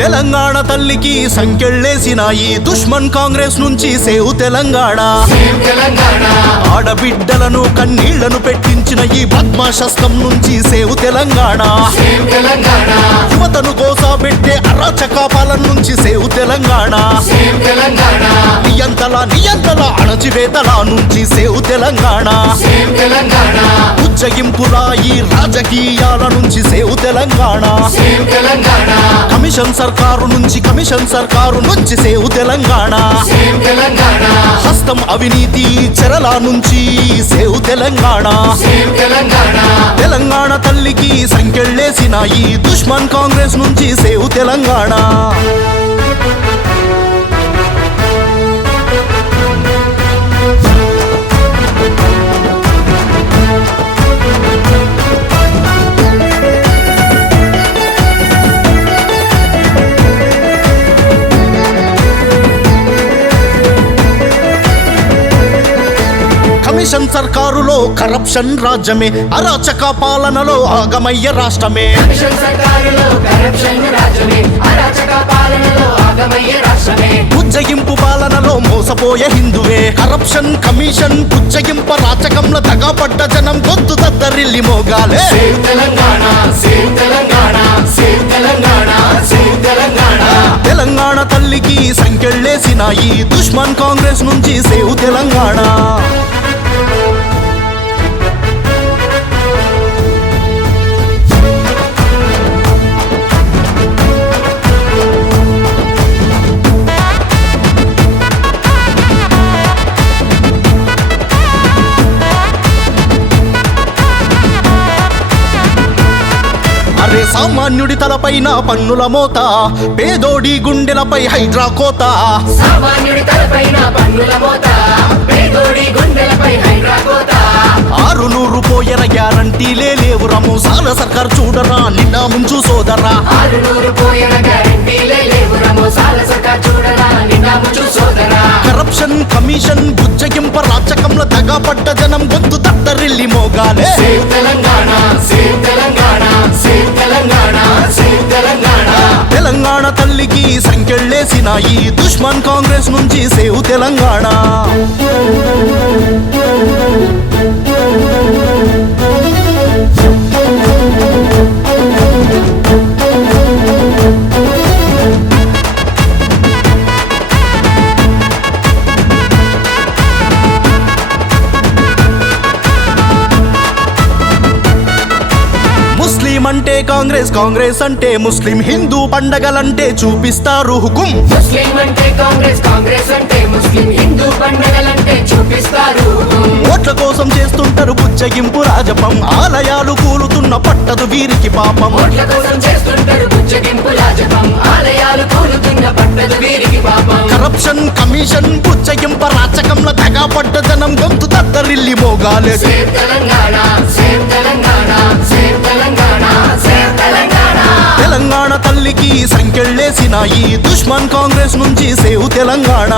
తెలంగాణ తల్లికి సంకెళ్ళేసినాయి దుష్మన్ కాంగ్రెస్ నుంచి సేవ్ తెలంగాణ. ఆడబిడ్డలను కన్నీళ్లను పెట్టించిన ఈ పద్మశస్త్రం నుంచి సేవ్ తెలంగాణ. యువతను గోసాబెట్టే అరాచక పాలన నుంచి సేవ్ తెలంగాణ. నియంతల అణచివేతల నుంచి సేవ్ తెలంగాణ. ఉజ్జగింపుల ఈ రాజకీయాల నుంచి సేవ్ తెలంగాణ. కమిషన్ సర్కారు నుంచి సేవ్ తెలంగాణ. హస్తం అవినీతి చెరల నుంచి సేవ్ తెలంగాణ. తెలంగాణ తల్లికి సంకెళ్ళేసిన ఈ దుష్మన్ కాంగ్రెస్ నుంచి సేవ్ తెలంగాణ. కమిషన్ సర్కారులో కరప్షన్ రాజ్యమే, అరాచక పాలనలో ఆగమయ్య రాష్ట్రమే. ఉజ్జగింపు పాలనలో మోసపోయే హిందువే. కరప్షన్ కమిషన్ ఉజ్జగింప రాచకంలో దగాపడ్డ జనం గొంతు దద్దరిల్లి మోగాలే. తెలంగాణ తల్లికి సంకెళ్ళేసిన ఈ దుష్మన్ కాంగ్రెస్ నుంచి సేవ్ తెలంగాణ. సామాన్యుడి తలపైన పన్నుల మోత, పేదోడి గుండెలపై హైడ్రా కోత. ఆరు నూరు పోయర గ్యారంటీలే లేవు రమోసాల సర్కార్ చూడరా నిండా ముంచు సోదరా. కరప్షన్ కమిషన్ బుజ్జగింప రాచకంలో దగాపడ్డ జనం గొంతు దద్దరిల్లి మోగాలే. తెలంగాణ తల్లికి సంకెళ్ళేసిన ఈ దుష్మన్ కాంగ్రెస్ నుంచి సేవ్ తెలంగాణ. అంటే కాంగ్రెస్, కాంగ్రెస్ అంటే ముస్లిం, హిందూ పండగలంటే చూపిస్తారు హుకుం. ఓట్ల కోసం చేస్తుంటారు బుజ్జగింపు రాజపం, ఆలయాలు కూలుతున్న పట్టదు వీరికి పాపం. కరప్షన్ కమిషన్ బుజ్జగింప రాచకంలో తెగపడ్డ జనం గొంతు దద్దరిల్లి మోగాలే. తెలంగాణ తల్లికి సంకెళ్ళేసిన ఈ దుష్మన్ కాంగ్రెస్ నుంచి సేవ్ తెలంగాణ.